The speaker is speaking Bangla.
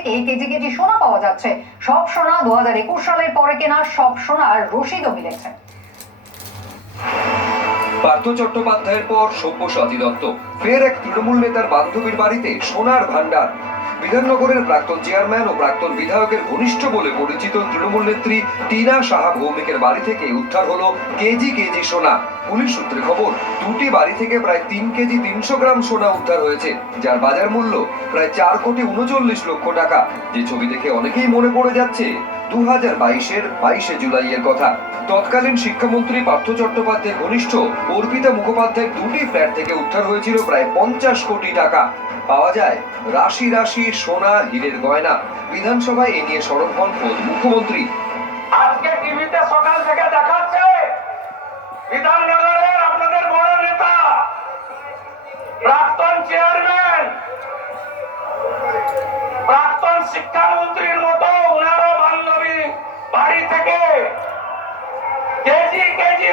থেকে কেজি কেজি সোনা পাওয়া যাচ্ছে। সব সোনা 2021 সালের পরে কেনা সব সোনার রসিদও মিলেছে। পার্থ চট্টোপাধ্যায়ের পর সব্যসাচী দত্ত ফের এক তৃণমূল নেতার বান্ধবীর বাড়িতে সোনার ভান্ডার। বিধাননগরের প্রাক্তন চেয়ারম্যান ও প্রাক্তন বিধায়কের ঘনিষ্ঠ বলে পরিচিত তৃণমূল নেত্রী টিনা সাহা ভৌমিকের বাড়ি থেকে উদ্ধার হলো কেজি কেজি সোনা। পুলিশ সূত্রে খবর, দুটি বাড়ি থেকে প্রায় 3 কেজি 300 গ্রাম সোনা উদ্ধার হয়েছে, যার বাজার মূল্য প্রায় 4,39,00,000 টাকা। যে ছবি দেখে অনেকেই মনে পড়ে যাচ্ছে 2022-এর 22শে জুলাইয়ের কথা। তৎকালীন শিক্ষামন্ত্রী পার্থ চট্টোপাধ্যায়ের ঘনিষ্ঠ অর্পিতা মুখোপাধ্যায়ের দুটি ফ্ল্যাট থেকে উদ্ধার হয়েছিল প্রায় 50 কোটি টাকা। পাওয়া যায় রাশি রাশি সোনা, হীরের গয়না। বিধানসভায় এ নিয়ে সরব হন খোদ মুখ্যমন্ত্রী। আজকে টিভিতে সকাল থেকে দেখাচ্ছে বিধাননগরের আপনাদের বড় নেতা, প্রাক্তন চেয়ারম্যান, প্রাক্তন শিক্ষামন্ত্রীর মতো উনারও বান্ধবী বাড়ি থেকে কেজি কেজি